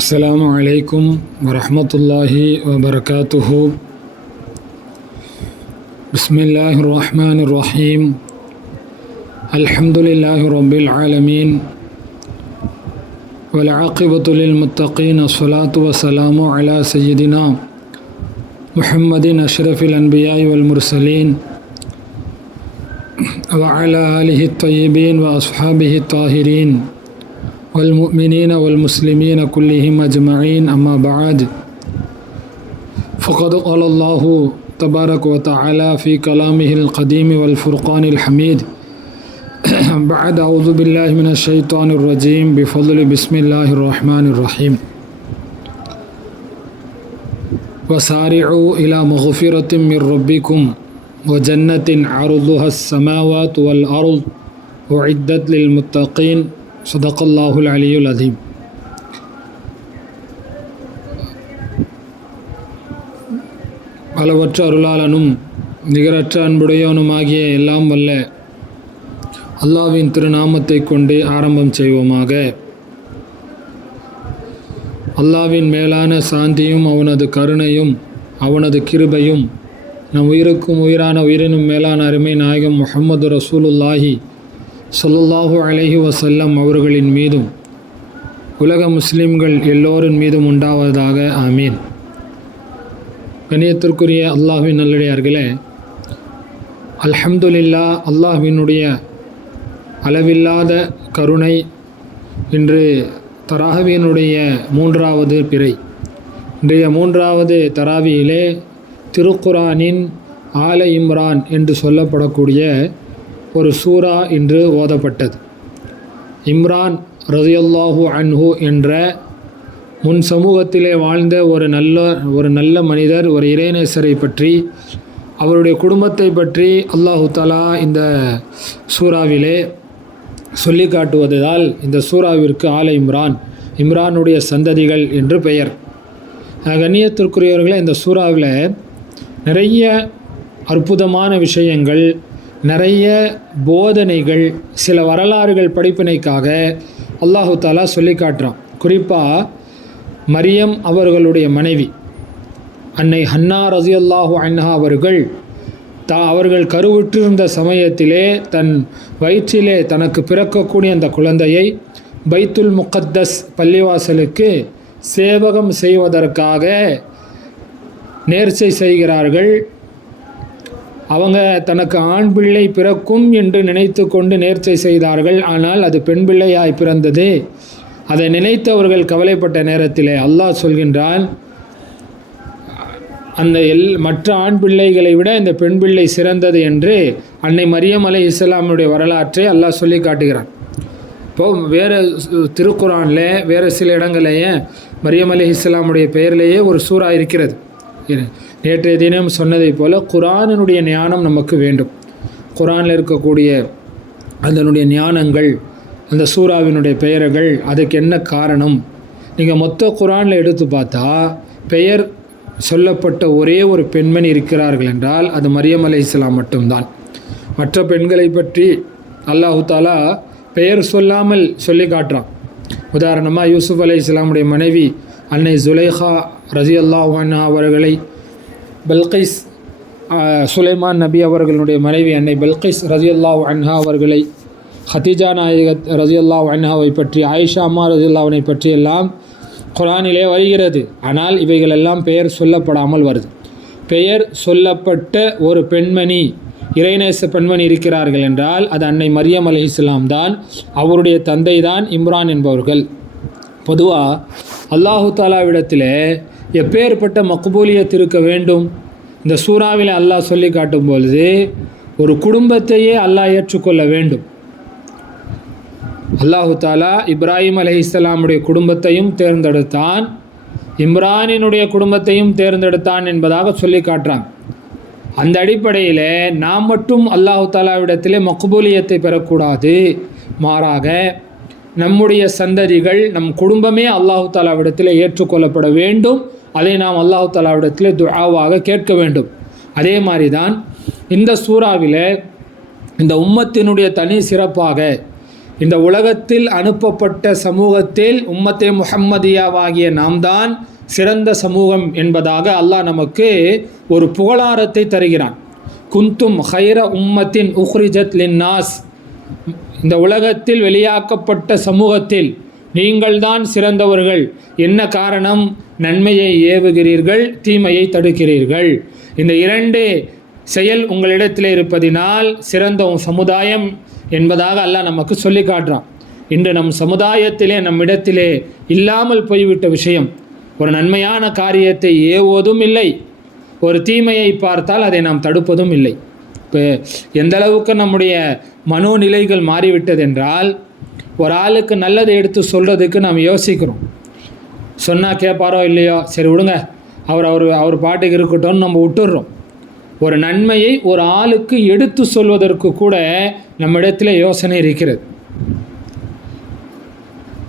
السلام عليكم ورحمة الله وبركاته. بسم الله الرحمن الرحيم. الحمد لله رب العالمين والعاقبة للمتقين. الصلاة والسلام على سيدنا محمد أشرف الأنبياء والمرسلين وعلى آله الطيبين وأصحابه الطاهرين والمؤمنين والمسلمين كلهم أجمعين. أما بعد، فقد قال الله تبارك وتعالى في كلامه القديم والفرقان الحميد بعد أعوذ بالله من الشيطان الرجيم بفضل بسم الله الرحمن الرحيم. وسارعوا إلى مغفرة من ربكم وجنة عرضها السماوات والأرض أعدت للمتقين. صدق الله العلي العظيم. அளவற்ற அருளாளனும் நிகரற்ற அன்புடையவனுமாகிய எல்லாம் வல்ல அல்லாஹ்வின் திருநாமத்தை கொண்டு ஆரம்பம் செய்வோமாக. அல்லாஹ்வின் மேலான சாந்தியும் அவனது கருணையும் அவனது கிருபையும் நம் உயிருக்கும் உயிரான உயிரினும் மேலான அருமை நாயகம் முஹம்மது ரசூலுல்லாஹி ஸல்லல்லாஹு அலைஹி வஸல்லம் அவர்களின் மீதும் உலக முஸ்லிம்கள் எல்லோரின் மீதும் உண்டாவதாக. ஆமீன். கண்ணியத்திற்குரிய அல்லாஹ்வின் நல்லடியார்களே, அல்ஹம்துலில்லாஹ், அல்லாஹ்வினுடைய அளவில்லாத கருணை. இன்று தராவியினுடைய 3வது பிறை. இன்றைய 3வது தராவியிலே திருக்குரானின் ஆல இம்ரான் என்று சொல்லப்படக்கூடிய ஒரு சூரா இன்று ஓதப்பட்டது. இம்ரான் ரலியல்லாஹு அன்ஹு என்ற முன் சமூகத்திலே வாழ்ந்த ஒரு நல்ல மனிதர், ஒரு இறைநேசரை பற்றி, அவருடைய குடும்பத்தை பற்றி அல்லாஹு தஆலா இந்த சூறாவிலே சொல்லி காட்டுவதால் இந்த சூறாவிற்கு ஆல இம்ரான், இம்ரானுடைய சந்ததிகள் என்று பெயர். கண்ணியத்திற்குரியவர்களே, இந்த சூறாவில் நிறைய அற்புதமான விஷயங்கள், நிறைய போதனைகள், சில வரலாறுகள் படிப்பினைக்காக அல்லாஹு தஆலா சொல்லி காட்டுறான். குறிப்பாக மரியம் அவர்களுடைய மனைவி அன்னை ஹன்னா ரஸியல்லாஹு அன்ஹா அவர்கள் கருவுற்றிருந்த சமயத்திலே தன் வயிற்றிலே தனக்கு பிறக்கக்கூடிய அந்த குழந்தையை பைத்துல் முகத்தஸ் பள்ளிவாசலுக்கு சேவகம் செய்வதற்காக நேர்ச்சை செய்கிறார்கள். அவங்க தனக்கு ஆண் பிள்ளை பிறக்கும் என்று நினைத்து கொண்டு நேர்ச்சை செய்தார்கள். ஆனால் அது பெண் பிள்ளையாய் பிறந்தது. அதை நினைத்தவர்கள் கவலைப்பட்ட நேரத்திலே அல்லாஹ் சொல்கின்றான், அந்த மற்ற ஆண் பிள்ளைகளை விட இந்த பெண் பிள்ளை சிறந்தது என்று அன்னை மரியம் அலைஹிஸ்ஸலாமுடைய வரலாற்றை அல்லாஹ் சொல்லி காட்டுகிறான். இப்போது வேறு திருக்குரானில் வேறு சில இடங்களையே மரியம் அலைஹிஸ்ஸலாமுடைய பெயரிலேயே ஒரு சூறா இருக்கிறது. நேற்றைய தினம் சொன்னதை போல் குரானினுடைய ஞானம் நமக்கு வேண்டும். குரானில் இருக்கக்கூடிய அதனுடைய ஞானங்கள், அந்த சூறாவினுடைய பெயர்கள், அதுக்கு என்ன காரணம்? நீங்கள் மொத்த குரானில் எடுத்து பார்த்தா பெயர் சொல்லப்பட்ட ஒரே ஒரு பெண்மணி இருக்கிறார்கள் என்றால் அது மரியம் அலைஹிஸ்ஸலாம் மட்டும்தான். மற்ற பெண்களை பற்றி அல்லாஹு தஆலா பெயர் சொல்லாமல் சொல்லி காட்டுறான். உதாரணமாக யூசுப் அலைஹிஸ்ஸலாமுடைய மனைவி அன்னை ஜுலைஹா ரஸியல்லாஹு அன்ஹா அவர்களை, பல்கைஸ் சுலைமான் நபி அவர்களுடைய மனைவி அன்னை பல்கைஸ் ரஸியல்லாஹு அன்ஹா அவர்களை, ஹதீஜா நாயகத் ரஸியல்லாஹு அன்ஹாவை பற்றி, ஆயிஷா அம்மா ரஸியல்லாஹுவை பற்றி எல்லாம் குரானிலே வருகிறது. ஆனால் இவைகளெல்லாம் பெயர் சொல்லப்படாமல் வருது. பெயர் சொல்லப்பட்ட ஒரு பெண்மணி, இறைநேச பெண்மணி இருக்கிறார்கள் என்றால் அது அன்னை மரியம் அலைஹிஸ்ஸலாம் தான். அவருடைய தந்தை தான் இம்ரான் என்பவர்கள். பொதுவாக அல்லாஹு தஆலாவிடத்தில் எப்பேற்பட்ட மக்பூலியத் இருக்க வேண்டும்? இந்த சூறாவில் அல்லாஹ் சொல்லி காட்டும் பொழுது ஒரு குடும்பத்தையே அல்லாஹ் ஏற்றுக்கொள்ள வேண்டும். அல்லாஹு தஆலா இப்ராஹிம் அலைஹிஸ்ஸலாமுடைய குடும்பத்தையும் தேர்ந்தெடுத்தான், இம்ரானினுடைய குடும்பத்தையும் தேர்ந்தெடுத்தான் என்பதாக சொல்லி காட்டுறாங்க. அந்த அடிப்படையில் நாம் மட்டும் அல்லாஹு தஆலாவிடத்திலே மக்பூலியத்தை பெறக்கூடாது. மாறாக நம்முடைய சந்ததிகள், நம் குடும்பமே அல்லாஹு தஆலாவிடத்தில் ஏற்றுக்கொள்ளப்பட வேண்டும். அதை நாம் அல்லாஹு தஆலாவிடத்தில் துஆவாக கேட்க வேண்டும். அதே மாதிரி தான் இந்த சூறாவில் இந்த உம்மத்தினுடைய தனி சிறப்பாக இந்த உலகத்தில் அனுப்பப்பட்ட சமூகத்தில் உம்மத்தே முஹம்மதியாவாகிய நாம் தான் சிறந்த சமூகம் என்பதாக அல்லாஹ் நமக்கு ஒரு புகழாரத்தை தருகிறான். குந்தும் ஹைர உம்மத்தின் உஹ்ரிஜத் லின்னாஸ், இந்த உலகத்தில் வெளியாக்கப்பட்ட சமூகத்தில் நீங்கள்தான் சிறந்தவர்கள். என்ன காரணம்? நன்மையை ஏவுகிறீர்கள், தீமையை தடுக்கிறீர்கள். இந்த இரண்டு செயல் உங்களிடத்தில் இருப்பதினால் சிறந்த சமுதாயம் என்பதாக அல்லாஹ் நமக்கு சொல்லி காட்டுறான். இன்று நம் சமுதாயத்திலே நம்மிடத்திலே இல்லாமல் போய்விட்ட விஷயம், ஒரு நன்மையான காரியத்தை ஏவுவதும் இல்லை, ஒரு தீமையை பார்த்தால் அதை நாம் தடுப்பதும் இல்லை. இப்போ எந்த அளவுக்கு நம்முடைய மனோநிலைகள் மாறிவிட்டது என்றால், ஒரு ஆளுக்கு நல்லதை எடுத்து சொல்கிறதுக்கு நாம் யோசிக்கிறோம். சொன்னால் கேட்பாரோ இல்லையோ, சரி விடுங்க, அவர் பாட்டுக்கு இருக்கட்டும்னு நம்ம விட்டுடுறோம். ஒரு நன்மையை ஒரு ஆளுக்கு எடுத்து சொல்வதற்கு கூட நம்மிடத்தில் யோசனை இருக்கிறது.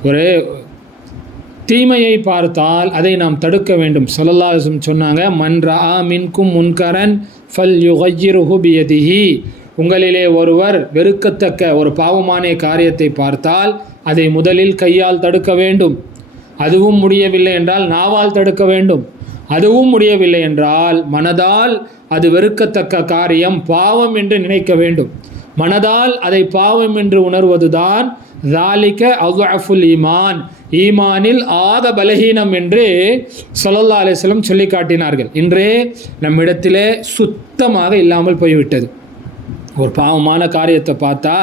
ஒரு தீமையை பார்த்தால் அதை நாம் தடுக்க வேண்டும். ஸல்லல்லாஹு அலைஹி வஸல்லம் சொன்னாங்க, மன் ரஆ மின்கும் முன்கரன் ஃபல் யுகய்யிருஹு பியதிஹி, உங்களிலே ஒருவர் வெறுக்கத்தக்க ஒரு பாவமான காரியத்தை பார்த்தால் அதை முதலில் கையால் தடுக்க வேண்டும். அதுவும் முடியவில்லை என்றால் நாவால் தடுக்க வேண்டும். அதுவும் முடியவில்லை என்றால் மனதால் அது வெறுக்கத்தக்க காரியம் பாவம் என்று நினைக்க வேண்டும். மனதால் அதை பாவம் என்று உணர்வதுதான் ذَلِكَ أَضْعَفُ الْإِيمَانِ, ஈமானில் ஆக பலகீனம் என்று ஸல்லல்லாஹு அலைஹி வஸல்லம் சொல்லி காட்டினார்கள். இன்றே நம்மிடத்திலே சுத்தமாக இல்லாமல் போய்விட்டது. ஒரு பாவமான காரியத்தை பார்த்தா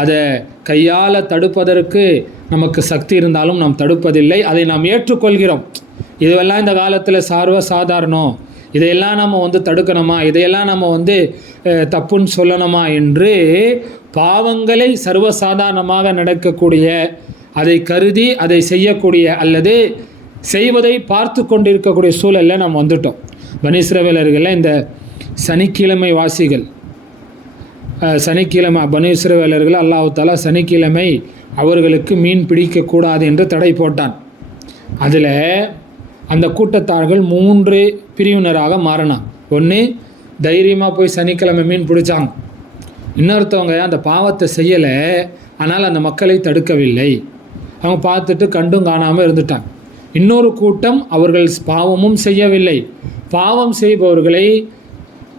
அதை கையால் தடுப்பதற்கு நமக்கு சக்தி இருந்தாலும் நாம் தடுப்பதில்லை. அதை நாம் ஏற்றுக்கொள்கிறோம். இதுவெல்லாம் இந்த காலத்தில் சாதாரணம், இதையெல்லாம் நம்ம தடுக்கணுமா, இதையெல்லாம் நம்ம தப்புன்னு சொல்லணுமா என்று பாவங்களை சர்வசாதாரணமாக நடக்கக்கூடிய, அதை கருதி அதை செய்யக்கூடிய அல்லது செய்வதை பார்த்து கொண்டிருக்கக்கூடிய சூழலில் நாம் வந்துட்டோம். பனி இஸ்ரவேலர்களில் இந்த சனிக்கிழமை வாசிகள், சனிக்கிழமை பனி இஸ்ரவேலர்கள் அல்லாஹ் தஆலா சனிக்கிழமை அவர்களுக்கு மீன் பிடிக்கக்கூடாது என்று தடை போட்டான். அதில் அந்த கூட்டத்தார்கள் 3 பிரிவினராக மாறினான். ஒன்று, தைரியமாக போய் சனிக்கிழமை மீன் பிடிச்சாங்க. இன்னொருத்தவங்க அந்த பாவத்தை செய்யலை, ஆனால் அந்த மக்களை தடுக்கவில்லை, அவங்க பார்த்துட்டு கண்டும் காணாமல் இருந்துட்டாங்க. இன்னொரு கூட்டம் அவர்கள் பாவமும் செய்யவில்லை, பாவம் செய்பவர்களை,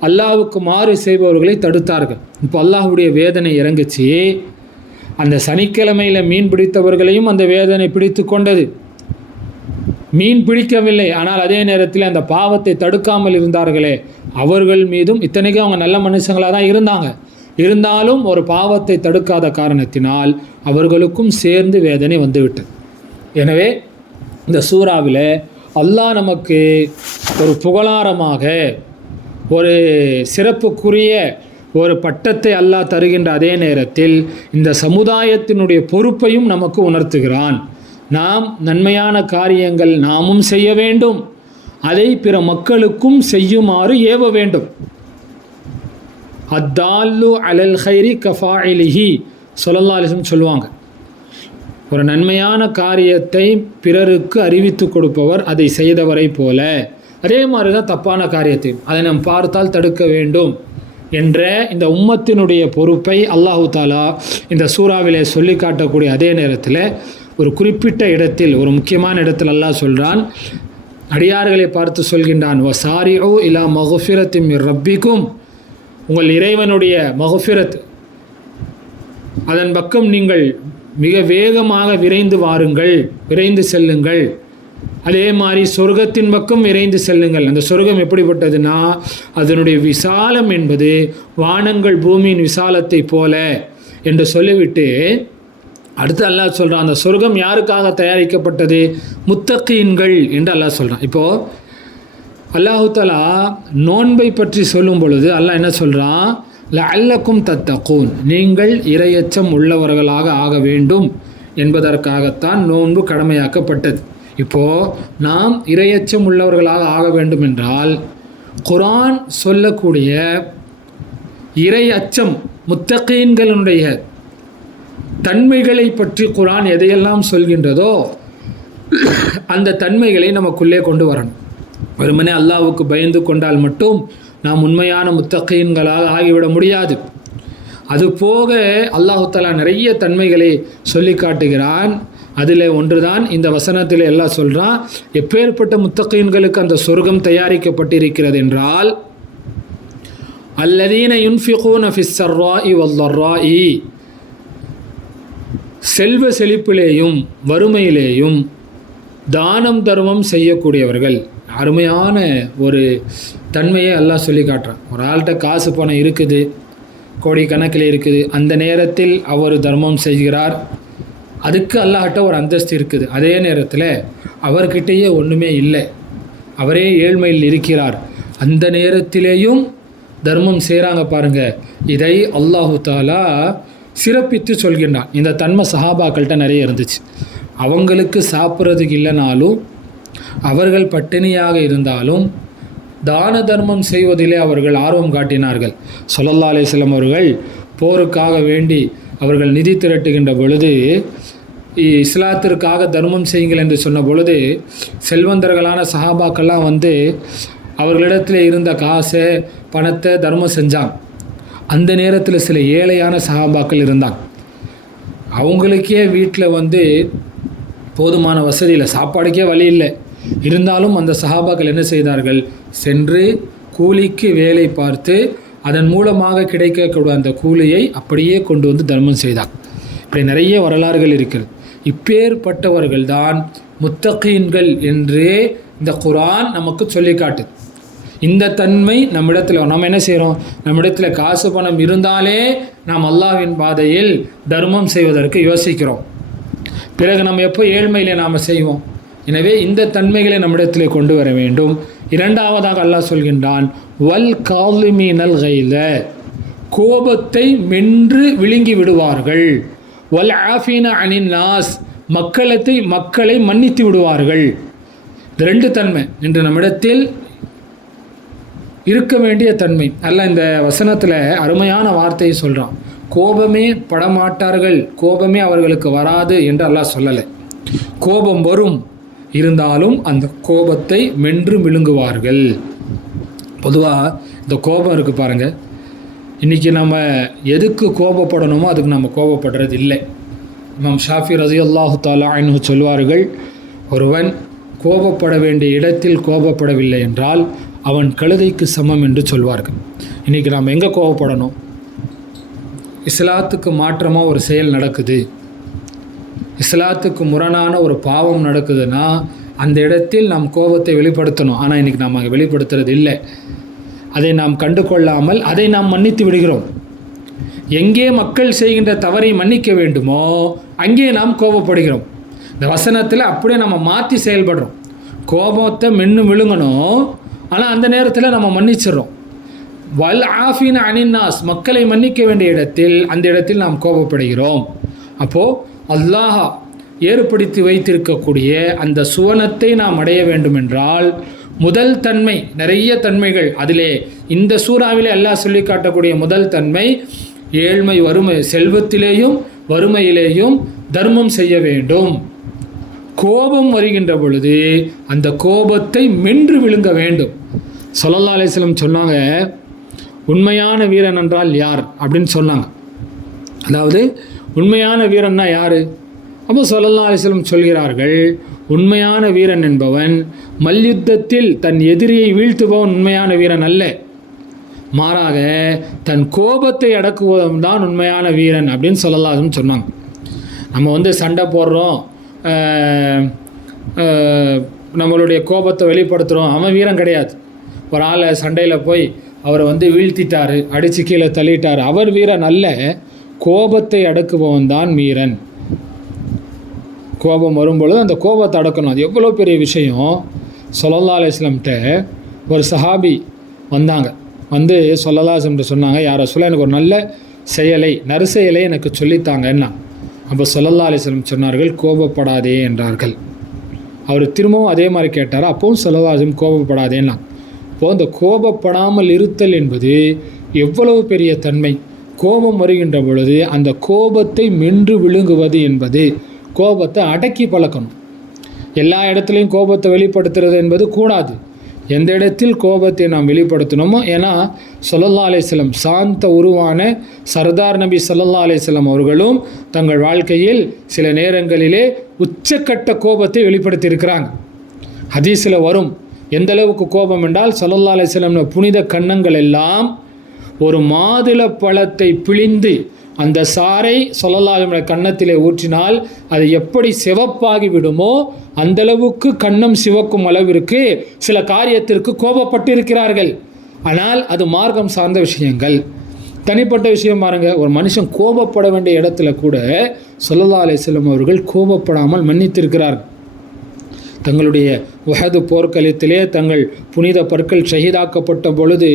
அல்லாஹ்வுக்கு மாறு செய்பவர்களை தடுத்தார்கள். இப்போ அல்லாஹ்வுடைய வேதனை இறங்குச்சு. அந்த சனிக்கிழமையில் மீன் பிடித்தவர்களையும் அந்த வேதனை பிடித்து கொண்டது. மீன் பிடிக்கவில்லை, ஆனால் அதே நேரத்தில் அந்த பாவத்தை தடுக்காமல் இருந்தார்களே அவர்கள் மீதும், இத்தனைக்கும் அவங்க நல்ல மனுஷங்களாக தான் இருந்தாங்க, இருந்தாலும் ஒரு பாவத்தை தடுக்காத காரணத்தினால் அவர்களுக்கும் சேர்ந்து வேதனை வந்துவிட்டது. எனவே இந்த சூறாவில் அல்லாஹ் நமக்கு ஒரு புகழாரமாக ஒரு சிறப்புக்குரிய ஒரு பட்டத்தை அல்லாஹ் தருகின்ற அதே நேரத்தில் இந்த சமுதாயத்தினுடைய பொறுப்பையும் நமக்கு உணர்த்துகிறான். நாம் நன்மையான காரியங்கள் நாமும் செய்ய வேண்டும், அதை பிற மக்களுக்கும் செய்யுமாறு ஏவ வேண்டும். அத்தால்லு அலல் ஹைரி கஃபாயிலிஹி ஸல்லல்லாஹு அலைஹி வஸல்லம் சொல்லுவாங்க, ஒரு நன்மையான காரியத்தை பிறருக்கு அறிவித்து கொடுப்பவர் அதை செய்தவரை போல, அதே மாதிரி தான் தப்பான காரியத்தையும் அதை நாம் பார்த்தால் தடுக்க வேண்டும் என்ற இந்த உம்மத்தினுடைய பொறுப்பை அல்லாஹு தாலா இந்த சூறாவிலே சொல்லி காட்டக்கூடிய அதே நேரத்தில் ஒரு குறிப்பிட்ட இடத்தில், ஒரு முக்கியமான இடத்தில் அல்லாஹ் சொல்கிறான், அடியார்களை பார்த்து சொல்கின்றான், வசாரிஉ இலா மக்ஃபிரத்தின் மிர் ரப்பிக்கும், உங்கள் இறைவனுடைய மக்ஃபிரத் அதன் பக்கம் நீங்கள் மிக வேகமாக விரைந்து வாருங்கள், விரைந்து செல்லுங்கள். அதே மாதிரி சொர்க்கத்தின் பக்கம் விரைந்து செல்லுங்கள். அந்த சொர்க்கம் எப்படிப்பட்டதுன்னா அதனுடைய விசாலம் என்பது வானங்கள் பூமியின் விசாலத்தை போல என்று சொல்லிவிட்டு அடுத்து அல்லாஹ் சொல்கிறான், அந்த சொர்க்கம் யாருக்காக தயாரிக்கப்பட்டது? முத்தகீன்கள் என்று அல்லாஹ் சொல்கிறான். இப்போது அல்லாஹு தஆலா நோன்பை பற்றி சொல்லும் பொழுது அல்லாஹ் என்ன சொல்கிறான்? லஅல்லக்கும் தத்தகூன், நீங்கள் இறையச்சம் உள்ளவர்களாக ஆக வேண்டும் என்பதற்காகத்தான் நோன்பு கடமையாக்கப்பட்டது. இப்போது நாம் இறையச்சம் உள்ளவர்களாக ஆக வேண்டும் என்றால் குர்ஆன் சொல்லக்கூடிய இறை அச்சம், முத்தகீன்களுடைய தன்மைகளை பற்றி குர்ஆன் எதையெல்லாம் சொல்கின்றதோ அந்த தன்மைகளை நமக்குள்ளே கொண்டு வரணும். வெறுமனே அல்லாஹ்வுக்கு பயந்து கொண்டால் மட்டும் நாம் உண்மையான முத்தகீன்களாக ஆகிவிட முடியாது. அது போக அல்லாஹு தஆலா நிறைய தன்மைகளை சொல்லி காட்டுகிறான். அதில் ஒன்றுதான் இந்த வசனத்தில் எல்லாம் சொல்கிறான், எப்பேற்பட்ட முத்தகீன்களுக்கு அந்த சொர்க்கம் தயாரிக்கப்பட்டிருக்கிறது என்றால், அல்லதீன யுன்ஃபிகூன ஃபிஸ் ஸர்ராஇ வல்லர்ராஇ, செல்வ செழிப்பிலேயும் வறுமையிலேயும் தானம் தர்மம் செய்யக்கூடியவர்கள். அருமையான ஒரு தன்மையை அல்லாஹ் சொல்லி காட்டுறான். ஒரு ஆள்கிட்ட காசு பணம் இருக்குது, கோடிக்கணக்கில் இருக்குது, அந்த நேரத்தில் அவர் தர்மம் செய்கிறார், அதுக்கு அல்லாஹ்கிட்ட ஒரு அந்தஸ்து இருக்குது. அதே நேரத்தில் அவர்கிட்டயே ஒன்றுமே இல்லை, அவரே ஏழ்மையில் இருக்கிறார், அந்த நேரத்திலேயும் தர்மம் செய்கிறாங்க பாருங்கள். இதை அல்லாஹு தாலா சிறப்பித்து சொல்கின்றான். இந்த தன்மை சஹாபாக்கள்கிட்ட நிறைய இருந்துச்சு. அவங்களுக்கு சாப்பிட்றதுக்கு இல்லைனாலும், அவர்கள் பட்டினியாக இருந்தாலும் தான தர்மம் செய்வதிலே அவர்கள் ஆர்வம் காட்டினார்கள். ஸல்லல்லாஹு அலைஹி வஸல்லம் அவர்கள் போருக்காக வேண்டி அவர்கள் நிதி திரட்டுகின்ற பொழுது, இஸ்லாத்திற்காக தர்மம் செய்யுங்கள் என்று சொன்ன பொழுது, செல்வந்தர்களான சஹாபாக்கெல்லாம் வந்து அவர்களிடத்தில் இருந்த காசை பணத்தை தர்மம் செஞ்சாங்க. அந்த நேரத்தில் சில ஏழையான சஹாபாக்கள் இருந்தாங்க. அவங்களுக்கே வீட்டில் வந்து போதுமான வசதி இல்லை, சாப்பாடுக்கே வழி இல்லை. இருந்தாலும் அந்த சஹாபாக்கள் என்ன செய்தார்கள், சென்று கூலிக்கு வேலை பார்த்து அதன் மூலமாக கிடைக்கக்கூடிய அந்த கூலியை அப்படியே கொண்டு வந்து தர்மம் செய்தார். இப்படி நிறைய வரலாறுகள் இருக்கிறது. இப்பேற்பட்டவர்கள் தான் முத்தகீன்கள் என்று இந்த குர்ஆன் நமக்கு சொல்லி காட்டுது. இந்த தன்மை நம்மிடத்தில், நம்ம என்ன செய்கிறோம், நம்மிடத்தில் காசு பணம் இருந்தாலே நாம் அல்லாஹ்வின் பாதையில் தர்மம் செய்வதற்கு யோசிக்கிறோம். பிறகு நம்ம எப்போ ஏழ்மையிலே நாம் செய்வோம். எனவே இந்த தன்மைகளை நம்மிடத்தில் கொண்டு வர வேண்டும். இரண்டாவதாக அல்லாஹ் சொல்கின்றான், வல் காலிமீனல் கைல, கோபத்தை மென்று விழுங்கி விடுவார்கள். வல் ஆஃபீன அனின் நாஸ், மக்களை மன்னித்து விடுவார்கள். இந்த ரெண்டு தன்மை இன்று நம்மிடத்தில் இருக்க வேண்டிய தன்மை. அல்லாஹ் இந்த வசனத்தில் அருமையான வார்த்தையை சொல்கிறான். கோபமே படமாட்டார்கள், கோபமே அவர்களுக்கு வராது என்று அல்லாஹ் சொல்லலை. கோபம் வரும், இருந்தாலும் அந்த கோபத்தை மென்று விழுங்குவார்கள். பொதுவாக இந்த கோபம் இருக்குது பாருங்கள், இன்றைக்கி நம்ம எதுக்கு கோபப்படணுமோ அதுக்கு நம்ம கோபப்படுறது இல்லை. இமாம் ஷாஃபி ரலியல்லாஹு தஆலா அன்ஹு சொல்வார்கள், ஒருவன் கோபப்பட வேண்டிய இடத்தில் கோபப்படவில்லை என்றால் அவன் கழுதைக்கு சமம் என்று சொல்வார்கள். இன்றைக்கி நாம் எங்கே கோபப்படணும், இஸ்லாத்துக்கு மாற்றமாக ஒரு செயல் நடக்குது, இஸ்லாத்துக்கு முரணான ஒரு பாவம் நடக்குதுன்னா அந்த இடத்தில் நாம் கோபத்தை வெளிப்படுத்தணும். ஆனால் இன்றைக்கி நாம் அங்கே வெளிப்படுத்துறது இல்லை. அதை நாம் கண்டு கொள்ளாமல் அதை நாம் மன்னித்து விடுகிறோம். எங்கே மக்கள் செய்கின்ற தவறை மன்னிக்க வேண்டுமோ அங்கே நாம் கோபப்படுகிறோம். இந்த வசனத்தில் அப்படியே நம்ம மாற்றி செயல்படுறோம். கோபத்தை மென்று விழுங்கணும், ஆனால் அந்த நேரத்தில் நம்ம மன்னிச்சிடறோம். வல் ஆஃபீன அனின் நாஸ், மக்களை மன்னிக்க வேண்டிய இடத்தில் அந்த இடத்தில் நாம் கோபப்படுகிறோம். அப்போது அல்லாஹ் ஏற்படுத்தி வைத்திருக்கக்கூடிய அந்த சுவனத்தை நாம் அடைய வேண்டுமென்றால் முதல் தன்மை, நிறைய தன்மைகள் அதிலே இந்த சூறாவிலே அல்லாஹ் சொல்லி காட்டக்கூடிய முதல் தன்மை, ஏழ்மை வறுமை, செல்வத்திலேயும் வறுமையிலேயும் தர்மம் செய்ய வேண்டும். கோபம் வருகின்ற பொழுது அந்த கோபத்தை மென்று விழுங்க வேண்டும். ஸல்லல்லாஹு அலைஹி வஸல்லம் சொன்னாங்க, உண்மையான வீரன் என்றால் யார் அப்படின்னு சொன்னாங்க. அதாவது உண்மையான வீரன்னா யார்? அப்போ ஸல்லல்லாஹு அலைஹி வஸல்லம் சொல்கிறார்கள், உண்மையான வீரன் என்பவன் மல்யுத்தத்தில் தன் எதிரியை வீழ்த்துபவன் உண்மையான வீரன் அல்ல, மாறாக தன் கோபத்தை அடக்குவதும் தான் உண்மையான வீரன் அப்படின்னு ஸல்லல்லாஹு அலைஹி வஸல்லம் சொன்னாங்க. நம்ம சண்டை போடுறோம், நம்மளுடைய கோபத்தை வெளிப்படுத்துகிறோம், அவன் வீரன் கிடையாது. ஒரு ஆளை சண்டையில் போய் அவரை வீழ்த்திட்டார், அடித்து கீழே தள்ளிட்டார், அவர் வீரன் அல்ல. கோபத்தை அடக்குபவன் தான் வீரன். கோபம் வரும்பொழுது அந்த கோபத்தை அடக்கணும். அது எவ்வளோ பெரிய விஷயம். ஸல்லல்லாஹு அலைஹி வஸல்லம்கிட்ட ஒரு சஹாபி வந்தாங்க. ஸல்லல்லாஹு அலைஹி வஸல்லம் சொன்னாங்க, யார் ரசூலல்லாஹ், எனக்கு ஒரு நல்ல செயலை, நற்செயலை எனக்கு சொல்லித்தாங்கன்னா. அப்போ ஸல்லல்லாஹு அலைஹி வஸல்லம் சொன்னார்கள், கோபப்படாதே என்றார்கள். அவர் திரும்பவும் அதே மாதிரி கேட்டார். அப்போவும் ஸல்லல்லாஹு அலைஹி வஸல்லம் கோபப்படாதேன்னா. இப்போது இந்த கோபப்படாமல் இருத்தல் என்பது எவ்வளவு பெரிய தன்மை. கோபம் வருகின்ற பொழுது அந்த கோபத்தை மென்று விழுங்குவது என்பது, கோபத்தை அடக்கி பழக்கணும். எல்லா இடத்துலையும் கோபத்தை வெளிப்படுத்துறது என்பது கூடாது. எந்த இடத்தில் கோபத்தை நாம் வெளிப்படுத்தணுமோ, ஏன்னா ஸல்லல்லாஹு அலைஹி வஸல்லம் சாந்த உருவான சர்தார் நபி ஸல்லல்லாஹு அலைஹி வஸல்லம் அவர்களும் தங்கள் வாழ்க்கையில் சில நேரங்களிலே உச்சக்கட்ட கோபத்தை வெளிப்படுத்தியிருக்கிறாங்க. ஹதீஸில் வரும், எந்த அளவுக்கு கோபம் என்றால் ஸல்லல்லாஹு அலைஹி வஸல்லம் புனித கன்னங்கள் எல்லாம் ஒரு மாதுளை பழத்தை பிழிந்து அந்த சாறை ஸல்லல்லாஹு அலைஹி வஸல்லம் கன்னத்திலே ஊற்றினால் அது எப்படி சிவப்பாகி விடுமோ அந்தளவுக்கு கன்னம் சிவக்கும் அளவிற்கு சில காரியத்திற்கு கோபப்பட்டிருக்கிறார்கள். ஆனால் அது மார்க்கம் சார்ந்த விஷயங்கள். தனிப்பட்ட விஷயம் பாருங்க, ஒரு மனுஷன் கோபப்பட வேண்டிய இடத்துல கூட ஸல்லல்லாஹு அலைஹி வஸல்லம் அவர்கள் கோபப்படாமல் மன்னித்திருக்கிறார்கள். தங்களுடைய உஹது போர்க்களத்திலே தங்கள் புனித பற்கள் ஷஹீதாக்கப்பட்ட பொழுது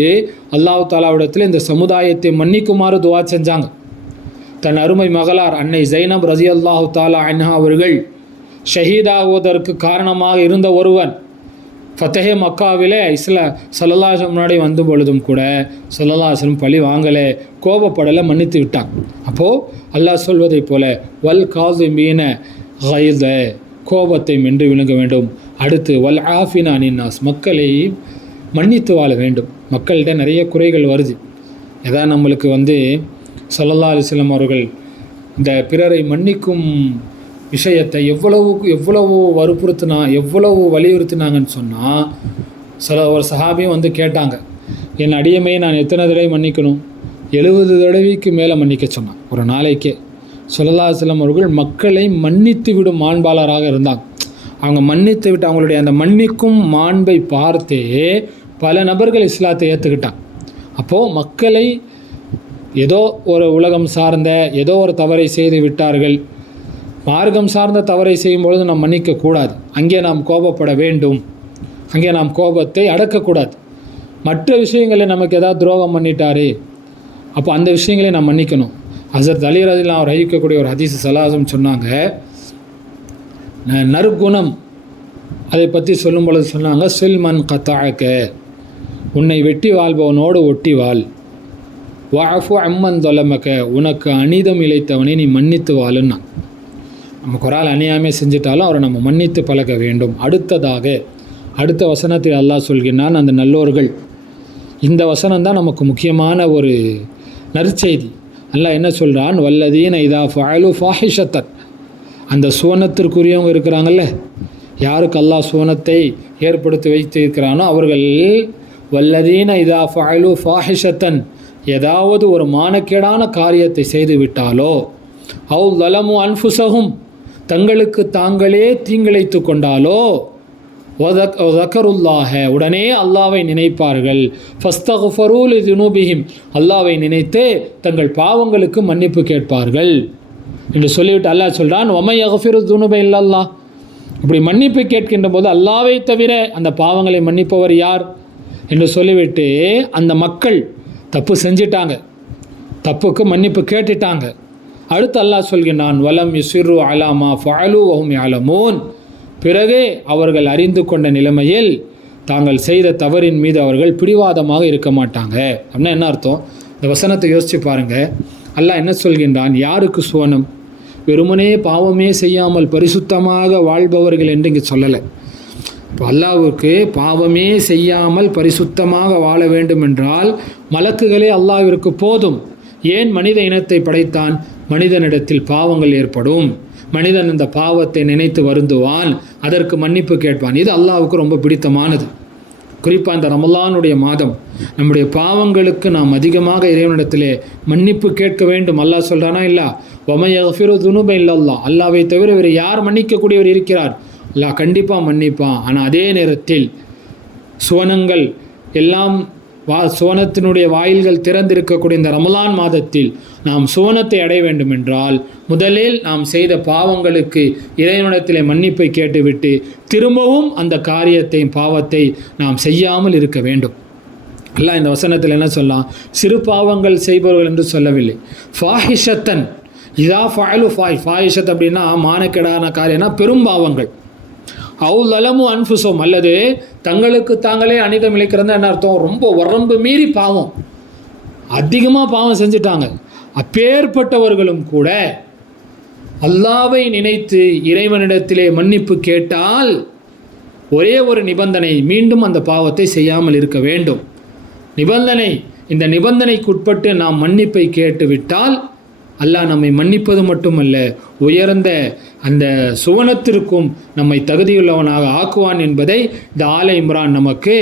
அல்லாஹ் தாலாவிடத்தில் இந்த சமுதாயத்தை மன்னிக்குமாறு துவா செஞ்சாங்க. தன் அருமை மகளார் அன்னை ஜைனப் ரஸியல்லாஹு தஆலா அன்ஹா அவர்கள் ஷஹீதாகுவதற்கு காரணமாக இருந்த ஒருவன் ஃபத்தஹே மக்காவிலே ஸல்லல்லாஹு அலைஹி முன்னாடி வந்த பொழுதும் கூட ஸல்லல்லாஹு அலைஹி வஸல்லம் பழி வாங்கலை, கோபப்படலை, மன்னித்து விட்டான். அப்போது அல்லாஹ் சொல்வதை போல வல் காஸிமீன கைஸ, கோபத்தை மென்று விழுங்க வேண்டும். அடுத்து வல் ஆஃபினா அனின் நாஸ், மக்களை மன்னித்து வாழ வேண்டும். மக்கள்கிட்ட நிறைய குறைகள் வருது. எதாவது நம்மளுக்கு ஸல்லல்லாஹு அலைஹி வஸல்லம் அவர்கள் இந்த பிறரை மன்னிக்கும் விஷயத்தை எவ்வளவு வற்புறுத்தினா, எவ்வளவு வலியுறுத்தினாங்கன்னு சொன்னால், ஒரு சஹாபியும் கேட்டாங்க, என் அடியமையை நான் எத்தனை தடவை மன்னிக்கணும்? 70 தடவைக்கு மேலே மன்னிக்க சொன்னான் ஒரு நாளைக்கே. ஸல்லல்லாஹு அலைஹி வஸல்லம் அவர்கள் மக்களை மன்னித்து விடும் மாண்பாளராக இருந்தாங்க. அவங்க மன்னித்து விட்டு அவங்களுடைய அந்த மன்னிக்கும் மாண்பை பார்த்தே பல நபர்கள் இஸ்லாத்தை ஏற்றுக்கிட்டாங்க. அப்போது மக்களை ஏதோ ஒரு உலகம் சார்ந்த ஏதோ ஒரு தவறை செய்து விட்டார்கள், மார்க்கம் சார்ந்த தவறை செய்யும் பொழுது நாம் மன்னிக்கக்கூடாது. அங்கே நாம் கோபப்பட வேண்டும், அங்கே நாம் கோபத்தை அடக்கக்கூடாது. மற்ற விஷயங்களில் நமக்கு ஏதாவது துரோகம் பண்ணிட்டாரு, அப்போ அந்த விஷயங்களை நாம் மன்னிக்கணும். ஹஸரத் அலி ரலியல்லாஹு அவர் அறிவிக்கக்கூடிய ஒரு ஹதீஸ் ஸலாசம் சொன்னாங்க, நற்குணம் அதை பற்றி சொல்லும் பொழுது சொன்னாங்க, சில் மன் கத்தாக்க, உன்னை வெட்டி வாழ்பவனோடு ஒட்டி வாழ். வாஃபு அம்மன் தொலமக்க, உனக்கு அநீதம் இழைத்தவனை நீ மன்னித்து வாழுன்னா. நமக்கு ஒரு ஆள் அநியாயமே செஞ்சிட்டாலும் அவரை நம்ம மன்னித்து பழக வேண்டும். அடுத்த வசனத்தில் அல்லாஹ் சொல்கிறான், அந்த நல்லோர்கள், இந்த வசனம் தான் நமக்கு முக்கியமான ஒரு நற்செய்தி. அல்லாஹ் என்ன சொல்கிறான், வல்லதீன இதா ஃபஅலு ஃபாஹிஷத்தன், அந்த சுவனத்திற்குரியவங்க இருக்கிறாங்கல்ல, யாருக்கு அல்லாஹ் சுவனத்தை ஏற்படுத்தி வைத்திருக்கிறானோ அவர்கள், வல்லதீன இதா ஃபஅலு ஃபாஹிஷத்தன், ஏதாவது ஒரு மானக்கேடான காரியத்தை செய்து விட்டாலோ, அவு லலமு அன்ஃபுஸஹும், தங்களுக்கு தாங்களே தீங்கிழைத்து கொண்டாலோ, வதக்கருல்லாஹ, உடனே அல்லாவை நினைப்பார்கள், ஃபஸ்தக்ஃபரு லிதுனூபிஹிம், அல்லாவை நினைத்து தங்கள் பாவங்களுக்கு மன்னிப்பு கேட்பார்கள் என்று சொல்லிவிட்டு அல்லாஹ் சொல்கிறான், வமை யக்ஃபிரு துனூப இல்லல்லாஹ், இப்படி மன்னிப்பு கேட்கின்ற போது அல்லாவை தவிர அந்த பாவங்களை மன்னிப்பவர் யார் என்று சொல்லிவிட்டு அந்த மக்கள் தப்பு செஞ்சிட்டாங்க, தப்புக்கு மன்னிப்பு கேட்டுட்டாங்க. அடுத்து அல்லாஹ் சொல்கிறான், வலம் யுஸிர்ரு அலா மா ஃபஅலு வஹும் யஅலமூன், பிறகு அவர்கள் அறிந்து கொண்ட நிலைமையில் தாங்கள் செய்த தவறின் மீது அவர்கள் பிடிவாதமாக இருக்க மாட்டாங்க. அப்படின்னா என்ன அர்த்தம்? இந்த வசனத்தை யோசித்து பாருங்கள். அல்லாஹ் என்ன சொல்கின்றான், யாருக்கு சுவனம்? வெறுமனே பாவமே செய்யாமல் பரிசுத்தமாக வாழ்பவர்கள் என்று இங்கே சொல்லலை. இப்போ அல்லாஹ்வுக்கு பாவமே செய்யாமல் பரிசுத்தமாக வாழ வேண்டும் என்றால் மலக்குகளே அல்லாஹ்விற்கு போதும். ஏன் மனித இனத்தை படைத்தான்? மனிதனிடத்தில் பாவங்கள் ஏற்படும், மனிதன் இந்த பாவத்தை நினைத்து வருந்துவான், அதற்கு மன்னிப்பு கேட்பான். இது அல்லாஹ்வுக்கு ரொம்ப பிடித்தமானது. குறிப்பாக இந்த ரமலானுடைய மாதம் நம்முடைய பாவங்களுக்கு நாம் அதிகமாக இறைவனிடத்திலே மன்னிப்பு கேட்க வேண்டும். அல்லாஹ் சொல்கிறானா இல்லா, வமை யக்ஃபிரு துனூப இல்லல்லாஹ், அல்லாஹ்வை தவிர வேறு யார் மன்னிக்கக்கூடியவர் இருக்கிறார்? அல்லாஹ் கண்டிப்பாக மன்னிப்பான். ஆனால் அதே நேரத்தில் சுவனங்கள் எல்லாம் சுவனத்தினுடைய வாயில்கள் திறந்திருக்கக்கூடிய இந்த ரமலான் மாதத்தில் நாம் சுவனத்தை அடைய வேண்டும் என்றால் முதலில் நாம் செய்த பாவங்களுக்கு இறைவனிடத்திலே மன்னிப்பை கேட்டுவிட்டு திரும்பவும் அந்த காரியத்தை பாவத்தை நாம் செய்யாமல் இருக்க வேண்டும். அல்லாஹ் இந்த வசனத்தில் என்ன சொல்லலாம்? சிறு பாவங்கள் செய்பவர்கள் என்று சொல்லவில்லை. ஃபாஹிஷத்தன் இதா ஃபஅலு ஃபாஹிஷத் அப்படின்னா மானக்கேடான காரியம்னா பெரும் பாவங்கள். அவு லலமு அன்ஃபுஸும், அல்லது தங்களுக்கு தாங்களே அநீதம் இழைக்கிறது என்ன அர்த்தம்? ரொம்ப வரம்பு மீறி பாவம், அதிகமாக பாவம் செஞ்சுட்டாங்க. அப்பேற்பட்டவர்களும் கூட அல்லாஹ்வை நினைத்து இறைவனிடத்திலே மன்னிப்பு கேட்டால் ஒரே ஒரு நிபந்தனை, மீண்டும் அந்த பாவத்தை செய்யாமல் இருக்க வேண்டும். இந்த நிபந்தனைக்குட்பட்டு நாம் மன்னிப்பை கேட்டுவிட்டால் அல்லாஹ் நம்மை மன்னிப்பது மட்டுமல்ல, உயர்ந்த அந்த சுவனத்திற்கும் நம்மை தகுதியுள்ளவனாக ஆக்குவான் என்பதை இந்த ஆல இம்ரான் நமக்கு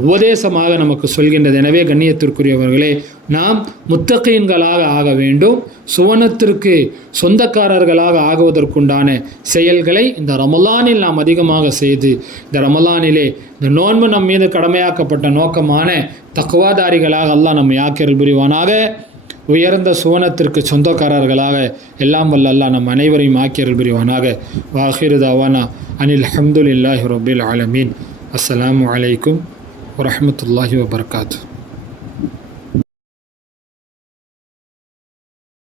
உபதேசமாக நமக்கு சொல்கின்றது. எனவே கண்ணியத்திற்குரியவர்களே, நாம் முத்தகீன்களாக ஆக வேண்டும். சுவனத்திற்கு சொந்தக்காரர்களாக ஆகுவதற்குண்டான செயல்களை இந்த ரமலானில் நாம் அதிகமாக செய்து, இந்த ரமலானிலே இந்த நோன்பு நம் மீது கடமையாக்கப்பட்ட நோக்கமான தக்வாதாரிகளாக அல்லாஹ் நம்மை ஆக்கியருள் புரிவானாக. உயர்ந்த சுவனத்திற்கு சொந்தக்காரர்களாக எல்லாம் வல்ல அல்லாஹ் நம் அனைவரையும் ஆக்கியருள் புரிவானாக. வாஹிரு தவானா அனில் அல்ஹம்துலில்லாஹி ரப்பில் ஆலமீன். அஸ்ஸலாமு அலைக்கும் வரஹ்மத்துல்லாஹி வபரகாத்துஹு.